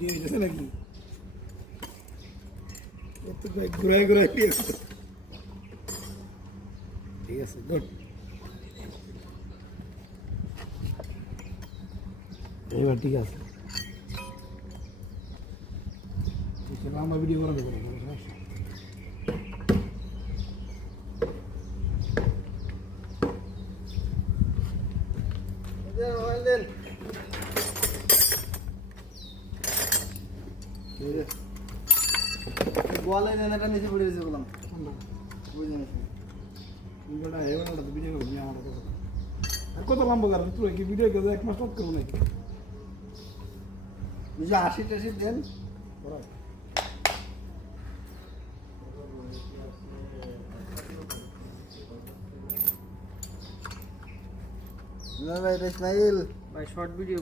video হইতেছে নাকি এত ঘুরাই ঘুরাই ঠিক আছে গুড এবার ঠিক আছে লম্বা ভিডিও করা দেবো না সমস্যা বলে নেনাটা নিচে পড়ে গেছে বললাম বুঝে গেছি ভিডিও করবো আমার কত লম্বা করার তুই কি ভিডিও করে এক মাস টপ করবো নাকি বুঝে 80 দেন ভাই ইসমাইল ভাই শর্ট ভিডিও